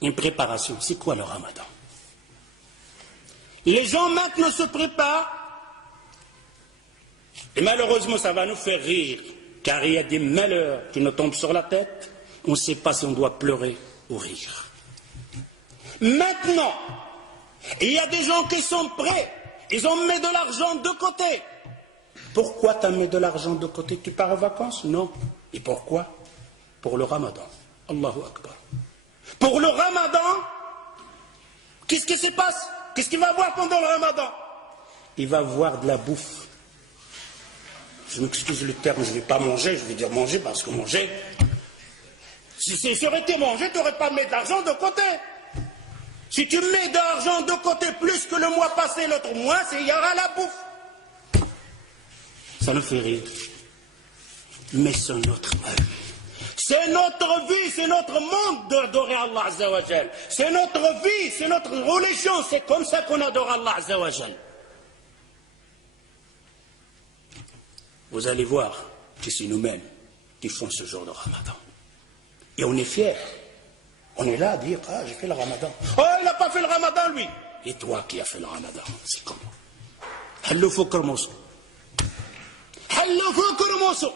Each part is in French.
Une préparation. C'est quoi le ramadan? Les gens maintenant se préparent, et malheureusement ça va nous faire rire, car il y a des malheurs qui nous tombent sur la tête, on ne sait pas si on doit pleurer ou rire. Maintenant, il y a des gens qui sont prêts, ils ont mis de l'argent de côté. Pourquoi tu as mis de l'argent de côté? Tu pars en vacances? Non. Et pourquoi? Pour le ramadan. Allahu Akbar. Pour le ramadan, qu'est-ce qui se passe? Qu'est-ce qu'il va voir pendant le ramadan? Il va voir de la bouffe. Je m'excuse le terme, je ne vais pas manger, je vais dire manger parce que manger, si ça aurait été manger, tu n'aurais pas mis de l'argent de côté. Si tu mets de l'argent de côté plus que le mois passé, l'autre mois, il y aura la bouffe. Ça nous fait rire. Mais c'est notre œuvre. C'est notre vie, c'est notre monde d'adorer Allah Azza wa Jal. C'est notre vie, c'est notre religion, c'est comme ça qu'on adore Allah Azza wa Jal. Vous allez voir que c'est nous-mêmes qui font ce jour de ramadan. Et on est fiers. On est là à dire, ah, j'ai fait le ramadan. Oh, il n'a pas fait le ramadan, lui. Et toi qui as fait le ramadan, c'est comment? Hallo fukr mousso. Hallo fukr mousso.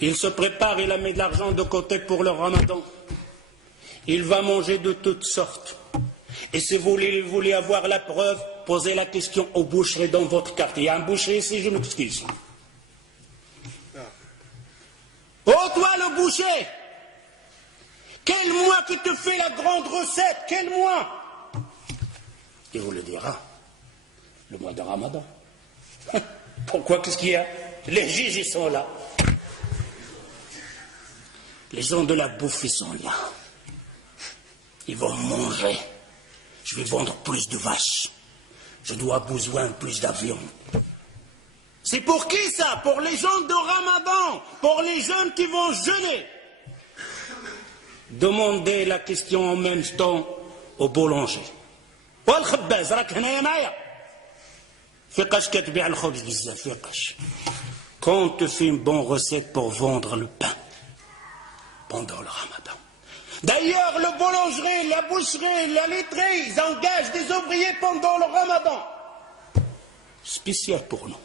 Il se prépare, il a mis de l'argent de côté pour le ramadan. Il va manger de toutes sortes. Et si vous voulez avoir la preuve, posez la question aux boucheries dans votre quartier. Il y a un boucher ici, je m'excuse. Oh, toi le boucher, quel mois qui te fait la grande recette? Quel mois? Il vous le dira. Le mois de ramadan. Pourquoi? Qu'est-ce qu'il y a? Les juges, ils sont là. Les gens de la bouffe, ils sont là. Ils vont manger. Je vais vendre plus de vaches. Je dois besoin plus d'avions. C'est pour qui ça? Pour les gens de Ramadan, pour les jeunes qui vont jeûner. Demandez la question en même temps au boulanger. Quand on te fait une bonne recette pour vendre le pain pendant le Ramadan. D'ailleurs, le boulangerie, la boucherie, la laiterie, ils engagent des ouvriers pendant le Ramadan. Spécial pour nous.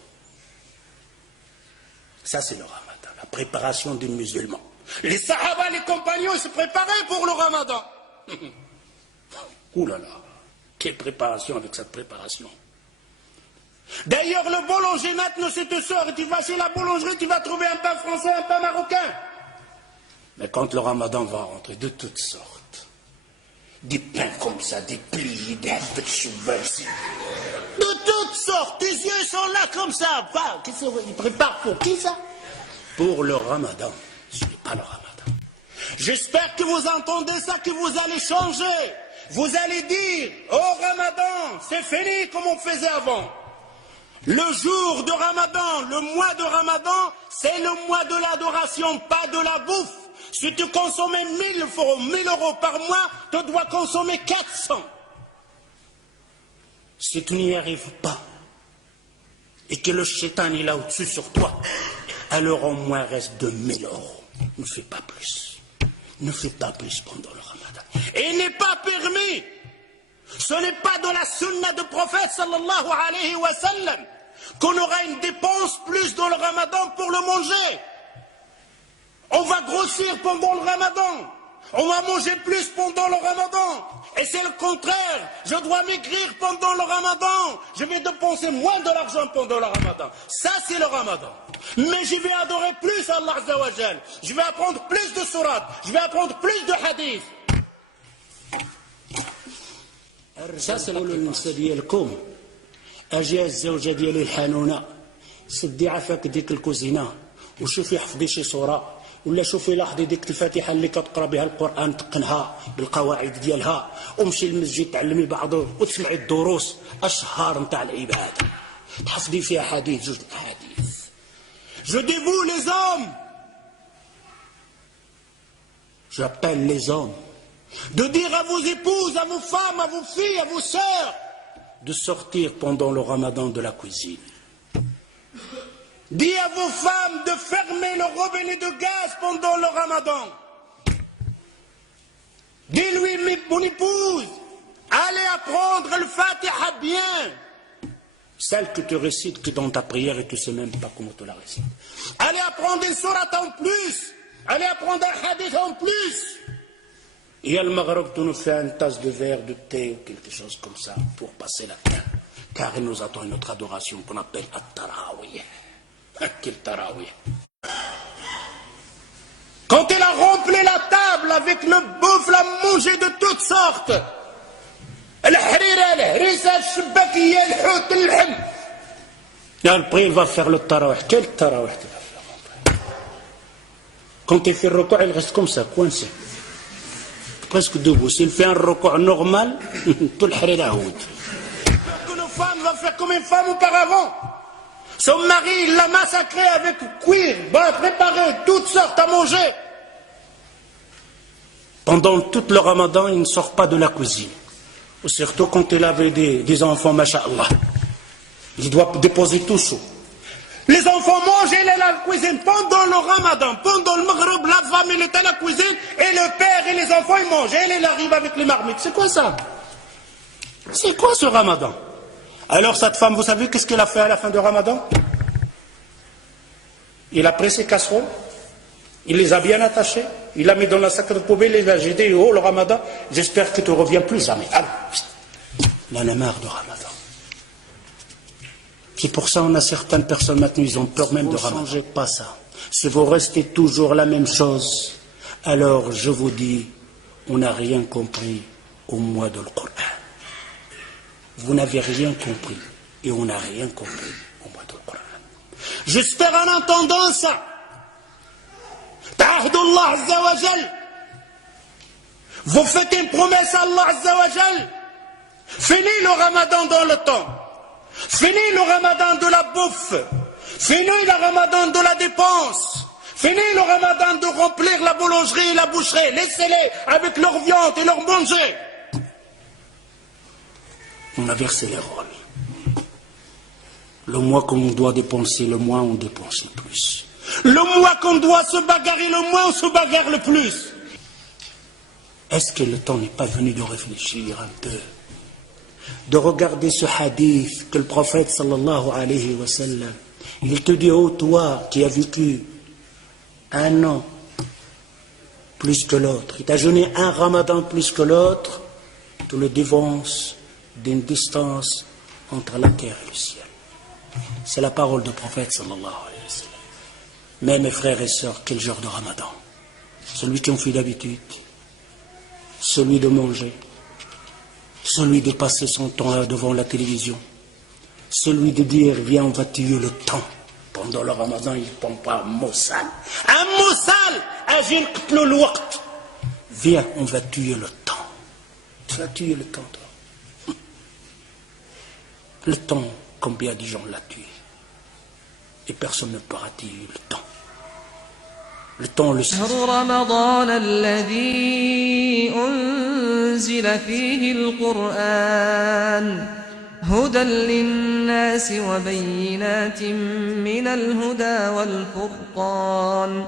Ça, c'est le Ramadan, la préparation du musulman. Les Sahaba, les compagnons, ils se préparaient pour le Ramadan. Ouh là là, quelle préparation avec cette préparation. D'ailleurs, le boulanger, maintenant, si tu sors et tu vas chez la boulangerie, tu vas trouver un pain français, un pain marocain. Mais quand le Ramadan va rentrer, de toutes sortes, des pains comme ça, des pliés, des habits de cheval, de toutes sortes, tes yeux sont là comme ça. Ils préparent pour qui ça? Pour le Ramadan. Ce n'est pas le Ramadan. J'espère que vous entendez ça, que vous allez changer. Vous allez dire, oh Ramadan, c'est fini comme on faisait avant. Le jour de Ramadan, le mois de Ramadan, c'est le mois de l'adoration, pas de la bouffe. Si tu consommais 1000 euros par mois, tu dois consommer 400. Si tu n'y arrives pas, et que le shaitan est là au-dessus sur toi, alors au moins reste de 1000 euros. Ne fais pas plus. Ne fais pas plus pendant le Ramadan. Et il n'est pas permis. Ce n'est pas de la sunna du prophète sallallahu alayhi wa sallam qu'on aura une dépense plus dans le Ramadan pour le manger. On va grossir pendant le Ramadan. On va manger plus pendant le Ramadan. Et c'est le contraire. Je dois maigrir pendant le Ramadan. Je vais dépenser moins de l'argent pendant le Ramadan. Ça, c'est le Ramadan. Mais je vais adorer plus Allah Azza wa Jal. Je vais apprendre plus de sourates. Je vais apprendre plus de hadiths. Ça, c'est النساء ديالكم اجي الزوجه ديالي الحنونه سدي عافاك ديك الكوزينه وشوفي حفظي شي صوره ولا شوفي لاحظي ديك الفاتحه اللي كتقرا بها القران تقنها بالقواعد ديالها ومشي للمسجد تعلمي بعضه وتسمعي الدروس اشهار نتاع العباده تحفظي فيها حديث جوج احاديث. Je dis vous les hommes, j'appelle les hommes, de dire à vos épouses, à vos femmes, à vos filles, à vos sœurs, de sortir pendant le Ramadan de la cuisine. Dis à vos femmes de fermer le robinet de gaz pendant le Ramadan. mon épouse, allez apprendre le Fatiha bien. Celle que tu récites que dans ta prière et tu ne sais même pas comment tu la récites. Allez apprendre une sourate en plus. Allez apprendre un hadith en plus. Et à Maghreb, tu nous fais une tasse de verre, de thé ou quelque chose comme ça pour passer la fin. Car il nous attend une autre adoration qu'on appelle At-Tarawih. Quel Tarawih. Quand il a rempli la table avec le bouffe, la manger de toutes sortes. Et après il va faire le tarawih. Quel tarawih tu vas faire? Quand il fait le recours, il reste comme ça, coincé. Presque debout. S'il fait un recours normal, tout le harira houd. Une femme va faire comme une femme auparavant. Son mari, il l'a massacré avec cuir, préparé toutes sortes à manger. Pendant tout le ramadan, il ne sort pas de la cuisine. Surtout quand il avait des enfants, masha'Allah. Il doit déposer tout chaud. Les enfants mangent, il est à la cuisine. Pendant le ramadan, pendant le maghreb, la femme, elle est à la cuisine, et le père et les enfants, ils mangent. Et il arrive avec les marmites. C'est quoi ça? C'est quoi ce ramadan? Alors cette femme, vous savez qu'est-ce qu'elle a fait à la fin du ramadan? Il a pris ses casseroles, il les a bien attachées, il l'a mis dans la sac de poubelle, il a jeté oh le ramadan, j'espère que tu ne reviens plus jamais. Allez, il en a marre du ramadan. C'est pour ça qu'on a certaines personnes maintenant, ils ont peur même de ramadan. Ne changez pas ça. Si vous restez toujours la même chose, alors je vous dis, on n'a rien compris au mois de Coran. Vous n'avez rien compris et on n'a rien compris au mois de Coran. J'espère en entendant ça. Ta'ahdullah Azza wa Jal. Vous faites une promesse à Allah Azza wa Jal. Fini le ramadan dans le temps. Fini le ramadan de la bouffe. Fini le ramadan de la dépense. Fini le ramadan de remplir la boulangerie et la boucherie. Laissez-les avec leur viande et leur manger. On a versé les rôles. Le mois qu'on doit dépenser, le mois on dépense le plus. Le mois qu'on doit se bagarrer, le mois on se bagarre le plus. Est-ce que le temps n'est pas venu de réfléchir un peu, de regarder ce hadith que le prophète sallallahu alayhi wa sallam, il te dit, oh toi qui as vécu un an plus que l'autre, il t'a jeûné un ramadan plus que l'autre, tu le dévances d'une distance entre la terre et le ciel. C'est la parole du prophète sallallahu alayhi wa sallam. Mais mes frères et sœurs, quel genre de ramadan? Celui qui en fait d'habitude, celui de manger, celui de passer son temps devant la télévision, celui de dire viens on va tuer le temps. Pendant le ramadan il ne prend pas un mot sale. Un mot sale, agir le waqt. Viens on va tuer le temps. Tu vas tuer le temps toi. Le temps, combien de gens l'ont tué? Et personne ne pourra tuer le temps. Le temps le sait. رمضان الذي أنزل فيه القرآن هدى للناس وبينات من الهدى والفرقان